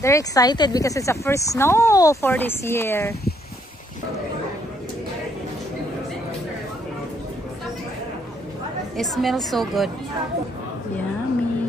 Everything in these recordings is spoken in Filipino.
They're excited because it's the first snow for this year. It smells so good. Yummy.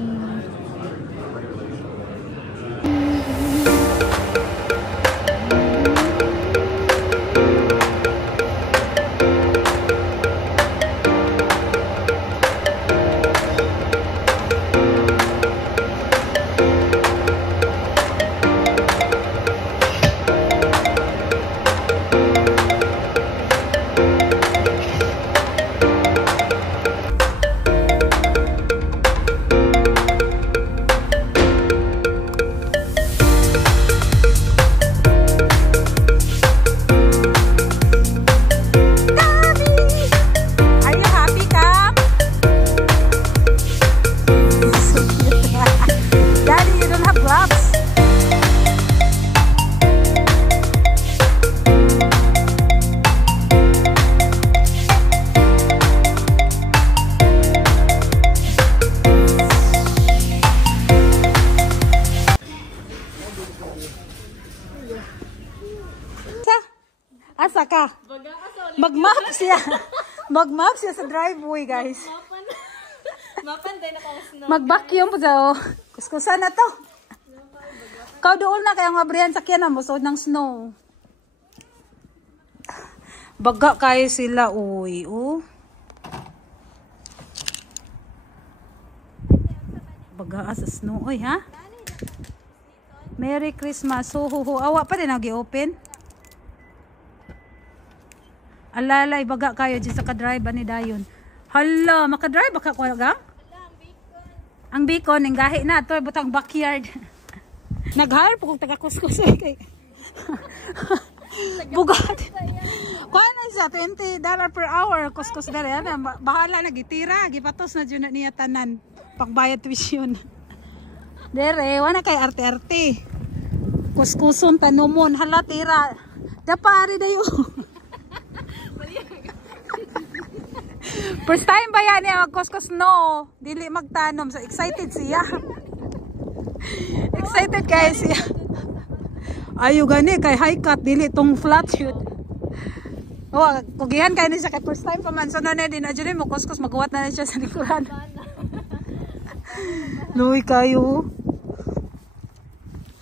Asa ka? Mag-map siya. Mag-map siya sa driveway, guys. Mag-vacuum po siya. Kuskusan na to. Kau doon na kayang mabrihan sa kiyanan mo. Suod ng snow. Baga kayo sila. Uy, oh. Baga sa snow. Uy, ha? Merry Christmas. Ho. Awa pa din nag-i-open. Alalay, baga kayo dyan sa kadrive ni Dayon. Hala, makadrive baka ko gang? Ang beacon, ang gahi na. Ito, butang backyard. Nag-hire po kung taga-kuskus. Bugat. Kuha na siya, $20 per hour. Kuskus na rin. Bahala na, gitira. Gipatos na dyan niya tanan. Pagbayad tuition. Dere, wala kay arte-arte. Kuskuson, panumon. Hala, tira. Dapari dayo. First time ba yan niya magkuskus? No. Dili magtanom. So excited siya. Excited kaya siya. Ayaw gani kay high cut. Dili tong flat shoot. Oh, kugihan kaya niya kay first time pa man. So na din na dyan mo kuskus. Magawa na siya sa likuran. Luwi kayo.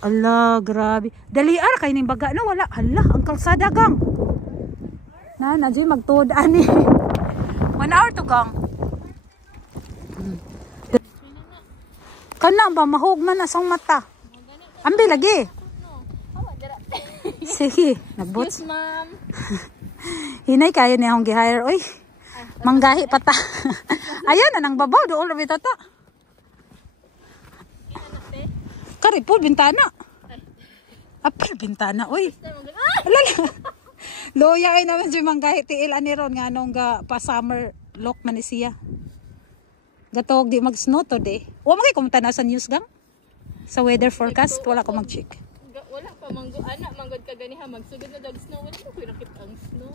Ala, grabe. Dali ara kayo ning baga. No, wala. Hala, ang kalsada gang. Na dyan magtuod ani. 1 hour to gang. Kana ba mahog man asang mata. Ambi lagi. Sige, nagbot. Yes, ma'am. Hinay kayo niya akong gi-hire. Uy, manggahi pata. Ayan na nang babaw doon labi tata. Kari po bintana. Apil bintana. Uy. Alala. Loya ay naman dyan manggahi tiil aniron nga nung pa summer lock man siya. Gatog di mag-snow today. Huwag mo kayo kumunta na sa news gang? Sa weather forecast? Wala ko mag-check. Wala pa manggo anak manggod ka ganiha magsugod na dag snow. Wala ko nakita ang snow.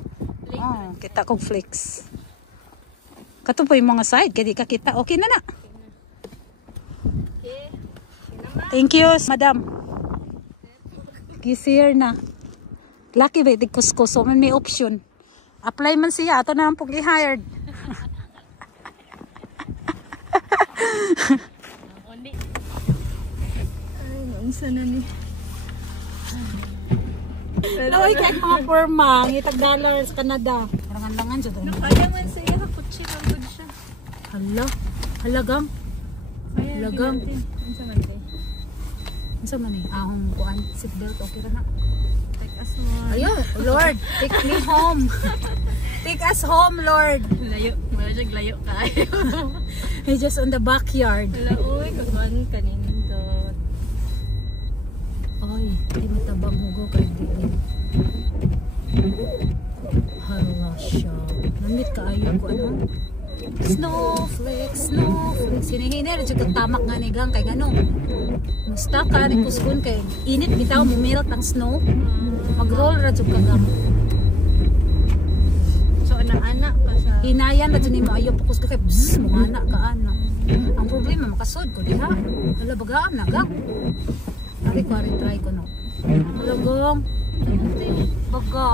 Oh, kita kong flakes. Kato po yung mga side. Kaya di ka kita. Okay na na. Okay. Thank you, madam. Gisir na. Lucky ba, kuskus. So, may option. Apply man siya. Ito na lang pong i-hired. Ay, maunsa na ni. Ay, kahit mga porma. Ngitag dollar sa Canada. Karangan-langan siya doon. Nakaya man siya. Kutsi kang good siya. Hala. Halagang. Halagang. Unsa man tay? Unsa man eh. Ahong kuan. Seatbelt. Okay na. Ayun, Lord, take me home. Take us home, Lord. Layo, malayag layo ka. He's just on the backyard. Wala, uy, kagwan kanindot. Ay, di matabang hugo kay Dili. Hala siya. Nandit ka ayaw ko ano? Snowflakes, snowflakes. Sinihiner, dyan tamak nga ni gang kay gano. Musta ka, nikuskun kay init bitaw mo melt ang snow. Mag-roll ra jud ka gang. So anak-anak ka sa hinayan ra jud ni maayo fokus ka kay bzz mo anak ka ana. Ang problema makasod ko diha. Hala bagaan na gang. Ari try ko no. Lagong. Baga.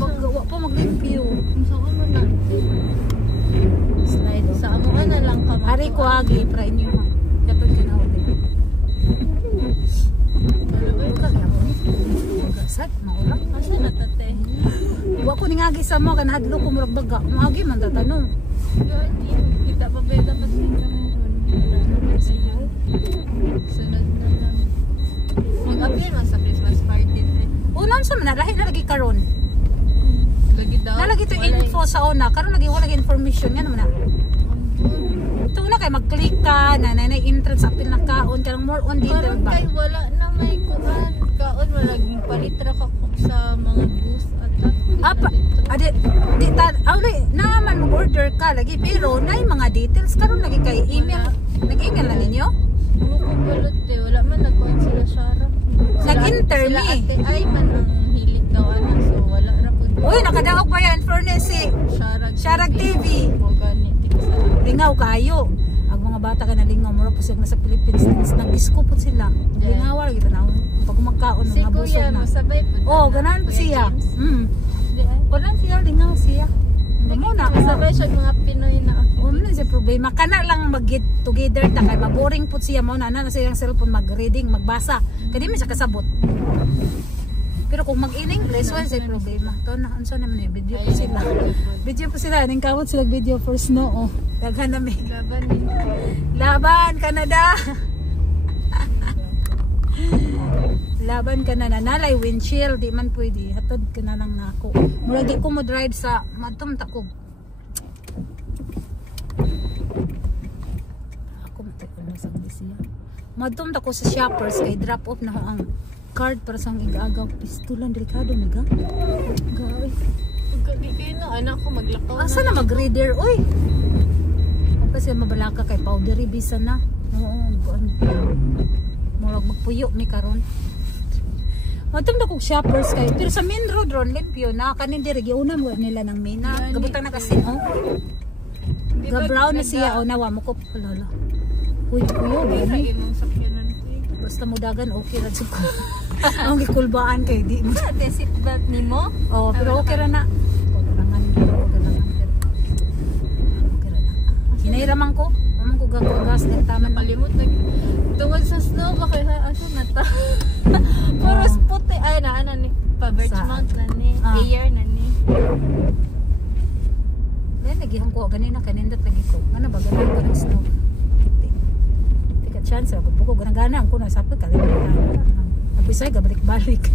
Wa pa maglimpyo. Saan man na? Slide. Sa amo na lang ka. Ari ko agi try niyo ha. Dapat kinawag din. Baga gyapon. Baga sad maulang. Asa na tate? Wa ko ning agi sa mo kan hadlo ko murag baga. Agi man ta tanong. Kita pa beda pa sila. Sunod na lang. Mag-apply man sa Christmas party. Unam sa man lahi na lagi karon. Lagi daw. Nalagi to info sa una karon lagi wala information nga naman na. Ito na kay mag-click ka na nay entrance apil na kaon kanang more on detail Karon ba. kay wala na may kuan. Kaon wala ging palitra ka sa mga booth at Apa, ade di ta awli naman mag-order ka lagi pero nay mga details karon lagi kay email. Nag-email na ninyo? Ano kung balot eh. Wala man nagkuhan sila Shara. Nag-enter Sila ni. ate ay man ang hilig daw ana. So wala ra po. Uy, nakadaog pa yan furnace si Sharag TV. O ganit. Lingaw kayo. Ang mga bata ka na lingaw mura po sila sa Philippines nag-disco po sila. Lingaw lagi ta na pag magkaon Si mga busog Kuya na. masabay po. Oh, ganan po siya. Di ay. Wala siya lingaw siya. Muna Masabay siya mga Pinoy na ako. Ano sa problema kana lang mag-get together ta kay maboring pud siya mo na siyang cellphone mag-reading magbasa kadi man siya kasabot pero kung mag-in-English wala sa problema to na unsa naman video po sila ning kawot sila video for snow oh daghan na may Laban din. laban Canada laban ka na nalay windshield di man pwede hatod ka na lang nako mura di ko mo drive sa madtum ta ko ako matay ko na sa siya madtum ta ko sa shoppers kay drop off na ho ang card para sa igagaw pistulan delikado na ga gawin Di kayo na anak ko maglakaw asa na mag-reader oy kasi mabalaka kay powdery bisa na oo murag magpuyo mi karon matong na kong shoppers kayo pero sa main road ron limpyo na kanin diri giuna mo nila ng mina gabutan na kasi oh ga brown na siya oh nawa mo ko lolo uy kuyo Lagi gani mong sakyanan ko eh. basta mudagan okay ra jud ko ang gikulbaan kay di mo Ate seatbelt ni mo? oh pero okay ra na kulangan okay ra na hinayraman ko amang ko gagas na taman Malimot nag tungod sa snow ba kaya asa na ta? Puros puti ay na ni pa Birchmount na ni air na ni. Dahil nagihang ko ganina kanindot lagi ko. Ano ba ganun ko ng snow? Tika chance ako po ko ganang ko na sabi ka lang. Napisay ka balik-balik.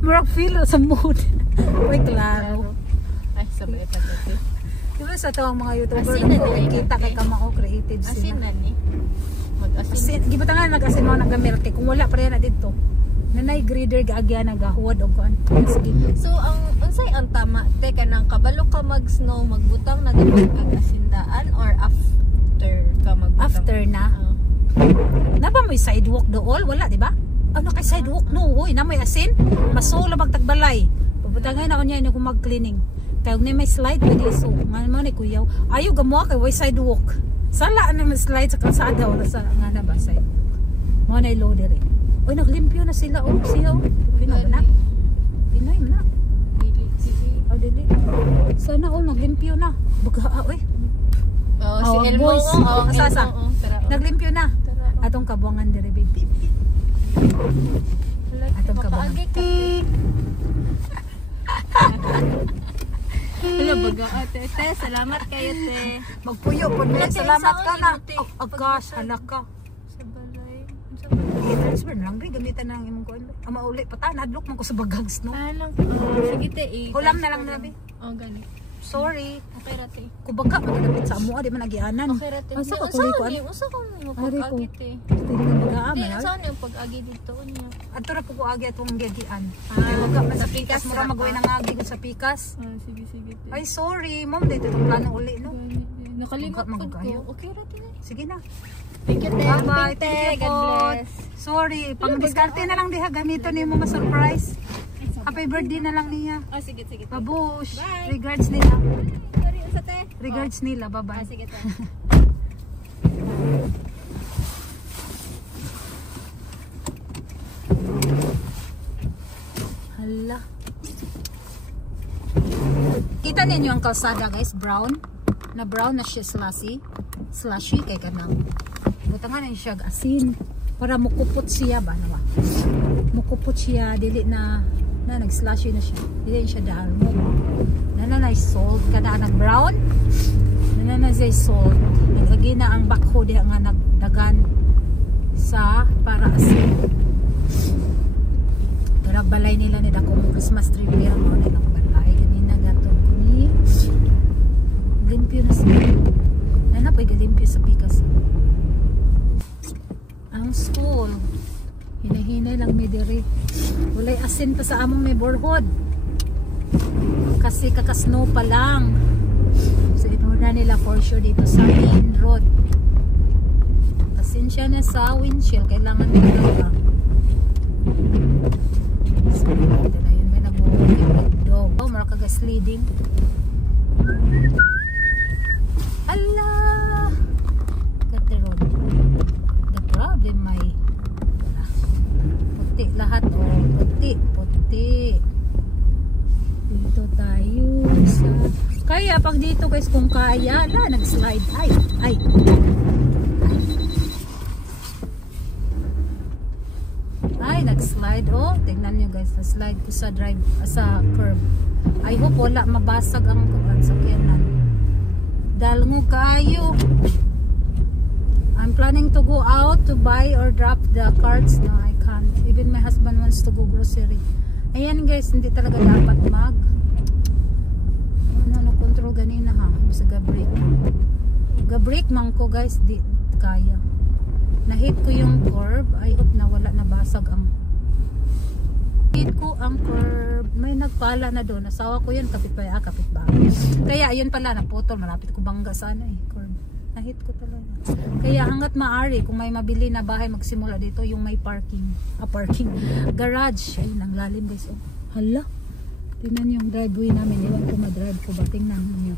Murag feel sa mood. Uy klaro. Ay sabay pa dito. Diba sa tawang mga YouTuber Asin na na din, kita kay kamao creative Asin sila. na ni. Mag-asin. Asin, gibatangan nag-asin mo ng gamil kay kung wala pa rin na dito. Nanay grader gaagya nagahuwad og kuan. Sige. So ang unsay ang tama te kanang kabalo ka mag-snow magbutang na dapat kag asindaan or after ka magbutang? After na. Naba may sidewalk dool wala di ba? Ano kay sidewalk no hoy na may asin masolo magtagbalay. Pabutangay na unya kung mag-cleaning. Kay ni may slide pwede so nga mo ni kuyaw. Ayo gamo kay way sidewalk. Sala na may slide sa kalsada wala sa nga na ba sidewalk. Mo na load diri. Oy naglimpyo na sila oh siya oh. Pinoy na. Pinoy na. Oh dili. Sana all naglimpyo na. Baga oy. Oh si Elmo boys. oh Sasa. Naglimpyo Naglimpyo na. Atong kabuangan diri baby. Atong kabuangan. Hello baga ate. Salamat kayo te. Magpuyo po Wala, salamat te, ka isaon na. yun, te. Oh gosh, anak ka. Sa balay. I-transfer na lang rin gamitan na ng imong kuan. Ang mauli pa nadlok man ko sa bagang snow. Alang. Sige te. Hulam na lang nabi. Oh gani. Sorry. Okay rate. Kubaka magdapit sa amo di man agianan. Okay rate. Asa ka tuloy ko ano? Usa ko mo Ari ko. pag-agi te. Hindi man bagaan Di man. saan yung pag-agi dito niya. Adto ra po ko agi atong gigian. Ay baga man sa pikas mura magawin ang agi ko sa pikas. Sige sige te. Ay sorry, mom dito itong plano uli no. Nakalimot Magka- ko. magayo. Okay rate. Sige na. Thank you te. Bye-bye. Thank Thank you you. God po. bless. Sorry, pang diskarte na lang diha gamito ni mo ma-surprise. Happy birthday na lang niya. Oh sige sige. Babush. Bye. Regards nila. Sorry usa te. Regards nila. Bye-bye. Sige te. Nakita ninyo ang kalsada guys, brown. Na brown na siya slushy kay kanang. Butangan na siya asin para mukupot siya ba nawa. Mukupot siya dili na nag-slushy na siya. Dili siya daalmo. Na salt kada nag brown. Na salt. Lagi na ang bakho diha nga nagdagan sa para asin. Pero balay nila ni dako Christmas tree pero mo na lang balay ganina gato ni limpyo na siya. Na pwede limpyo sa pikas. Ang school hinahinay lang may diri. Walay asin pa sa among neighborhood. Kasi kakasnow pa lang. So inuna nila for sure dito sa main road. Pasensya na sa windshield. Kailangan talaga. So dito na yun. May nag-walking dog. Oh, marakagas leading. Allah! Cut the road. The problem may puti lahat. Oh, puti. Dito tayo sa kaya pag dito guys kung kaya nag-slide ay nag-slide oh tingnan nyo guys na-slide ko sa curb. I hope wala mabasag ang sakyanan. Dalngog kayo. I'm planning to go out to buy or drop the carts. No, I can't. Even my husband wants to go grocery. Ayan guys, hindi talaga dapat control ganina ha. Basta ga-brake man ko guys, di kaya. Na-hit ko yung curb. I hope na wala nabasag ang hit ko ang curb. May nagpala na doon. Asawa ko yan, kapitbahay. Kaya yun pala, naputol. Malapit ko bangga sana eh, curb. Na-hit ko talaga. Kaya hanggat maaari, kung may mabili na bahay magsimula dito, yung may parking garage. Ay, nang lalim guys. Oh, hala. Tingnan yung driveway namin. Iwan ko ma-drive ko ba? Tingnan nyo.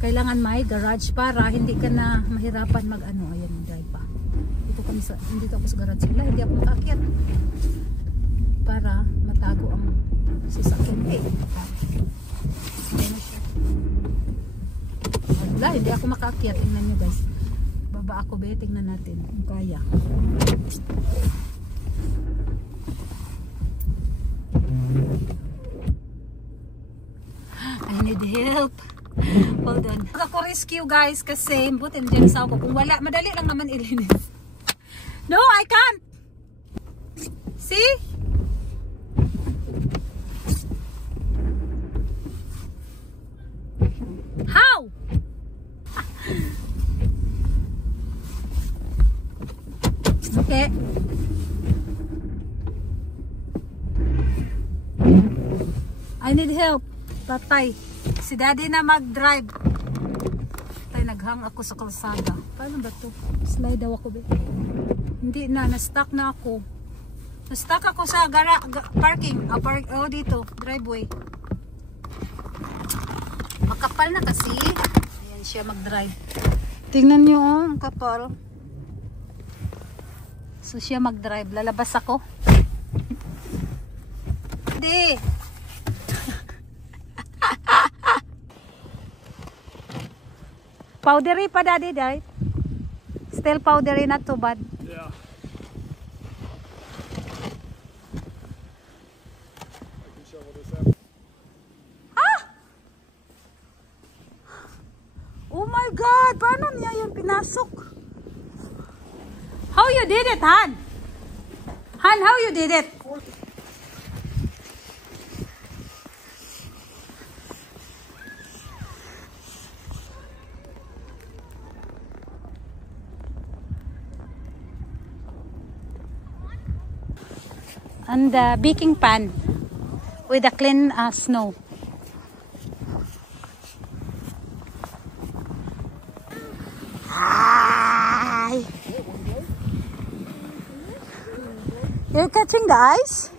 Kailangan may garage para hindi ka na mahirapan mag-ano. Ayan yung drive pa. Hindi ako sa garage sila. Hindi ako makaakyat. Para matago ang sasakyan. Ayan na siya. Wala, hindi ako makaakyat. Tingnan nyo guys. Baba ako ba? Tingnan natin kung kaya. I need help. Hold on. Ako rescue guys kasi butin dyan sa ako. Kung wala, madali lang naman ilinis. No, I can't. See? How? Okay. I need help. Tatay. Si daddy na mag-drive. Tay, naghang ako sa kalsada. Paano ba to? Slide daw ako ba? Hindi na. Na-stuck na ako. Na-stuck ako sa parking. Oh, dito. Driveway. Makapal na kasi. Ayan siya mag-drive. Tingnan nyo oh. Ang kapal. So siya mag-drive. Lalabas ako. Hindi. Powdery pa daddy, right? Still powdery, not too bad. Yeah. I can shovel this up. Ah! Oh my God! Paano niya yung pinasok? How you did it, Han? Han, how you did it? And the baking pan with the clean snow. Hi. You're catching the ice?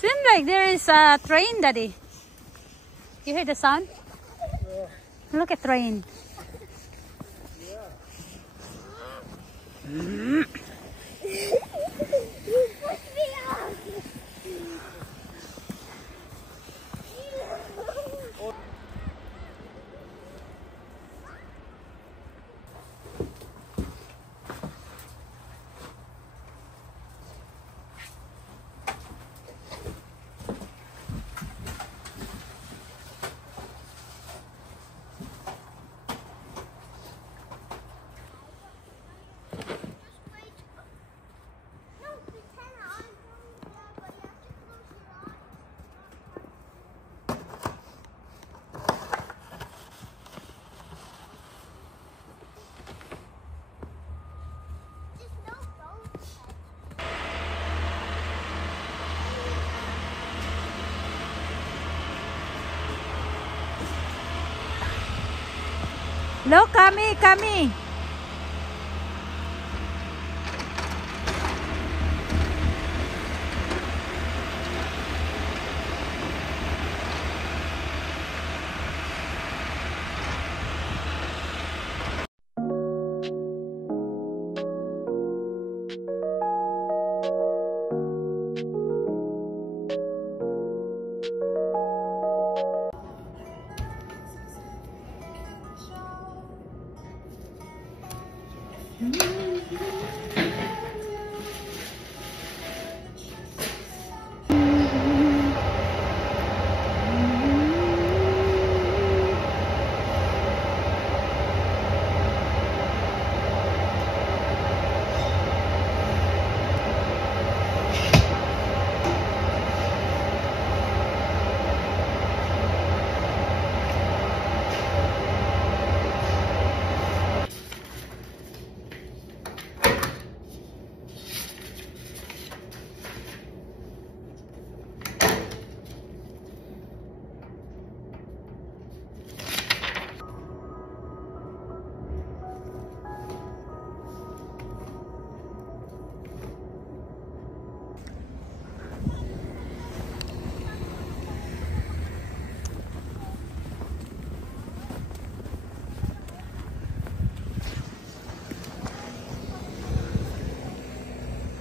Seems like there is a train, Daddy. You hear the sound? Look at rain. Look, kami.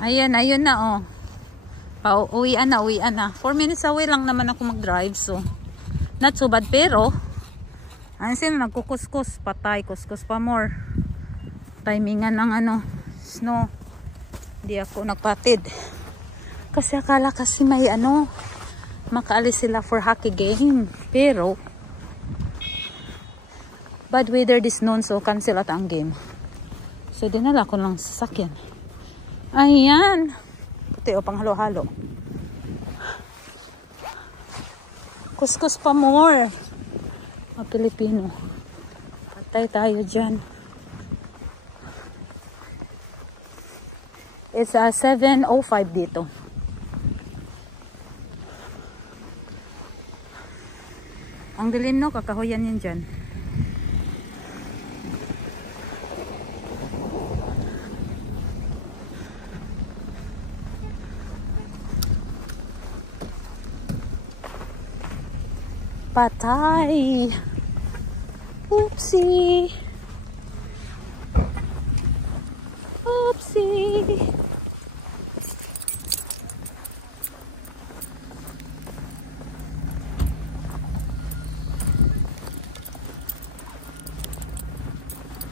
Ayun na oh. Uwian na. 4 minutes away lang naman ako mag-drive, so not so bad. Pero ano sila, nagkukuskus, patay, kuskus pa more. Timingan ng snow. Hindi ako nagpatid. Kasi akala kasi may makaalis sila for hockey game. Pero bad weather this noon, so cancel at ang game. So dinala ko lang sasakyan. Ayan. Puti o, pang halo-halo. Kuskus pa more. Mga Pilipino. Patay tayo dyan. It's 7:05 dito. Ang dilim, no? Kakahuyan yun dyan. Patay. Oopsie.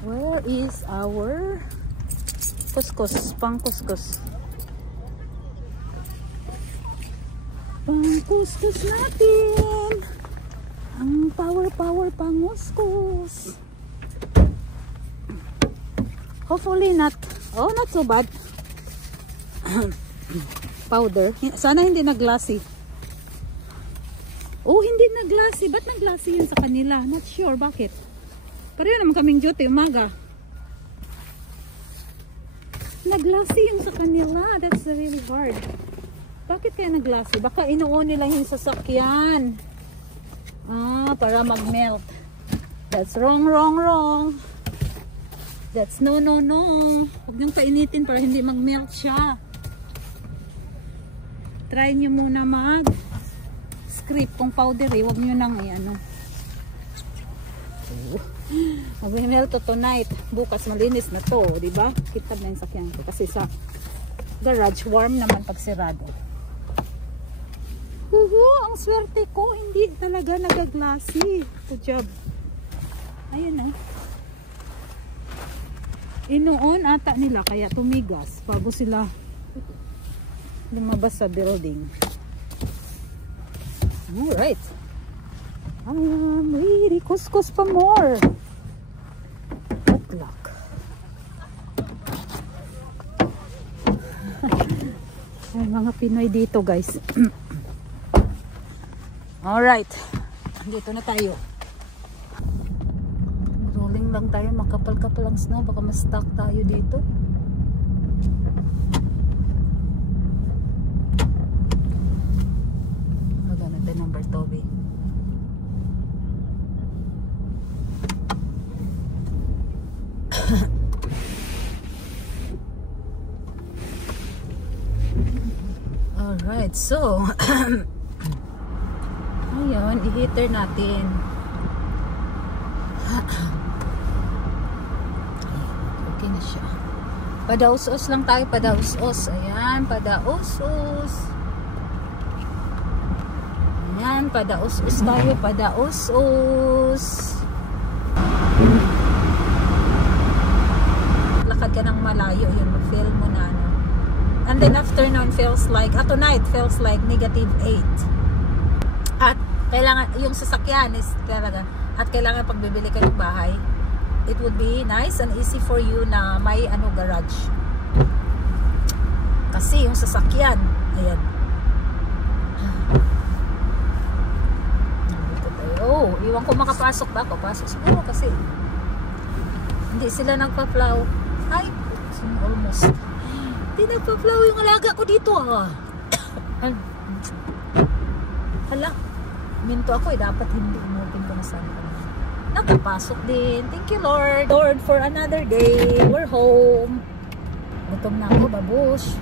Where is our kuskus? Pang-kuskus. Pang-kuskus natin. Ang power panguskus. Hopefully not so bad. Powder. Sana hindi na glassy. Oh, hindi na glassy. Ba't na glassy yun sa kanila? Not sure. Bakit? Pareho naman kaming duty umaga. Nag-glassy yun sa kanila. That's really hard. Bakit kaya nag-glassy? Baka inuon nila yung sasakyan. Para mag-melt. That's wrong. That's no. Huwag niyong painitin para hindi mag-melt siya. Try niyo muna mag-scrape kung powdery. Huwag niyo nang Mag-email to tonight. Bukas malinis na to, di ba? Kita na yung sakyan ko. Kasi sa garage, warm naman pag sirado. Ang swerte ko. Hindi talaga nagaglassy. Good job. Ayun na. Inoon ata nila kaya tumigas bago sila lumabas sa building. Alright. I'm ready. Kuskus pa more. Good luck. Ay, mga Pinoy dito guys. Alright. Dito na tayo. Rolling lang tayo. Makapal-kapal ang snow. Baka ma-stuck tayo dito. Magana tayo ng Bartobe. Alright, so ayun, i-heater natin. Okay na siya. Padaus-us lang tayo, padaus-us. Ayan, padaus-us. Ayan, padaus-us tayo, padaus-us. Lakad ka ng malayo, yun, mag-film mo na ano. And then afternoon feels like, tonight feels like -8. At kailangan, yung sasakyan is talaga, at kailangan pag bibili ka ng bahay, it would be nice and easy for you na may ano garage. Kasi yung sasakyan, ayan. Dito tayo. Oh, iwan ko makapasok ba? Papasok siguro kasi hindi sila nagpa-plow. Ay, almost. Hindi nagpa-plow yung alaga ko dito ah. Hala, minto ako eh. Dapat hindi umutin ko na sana. Nakapasok din. Thank you Lord. Lord for another day. We're home. Gutom na ako, babush.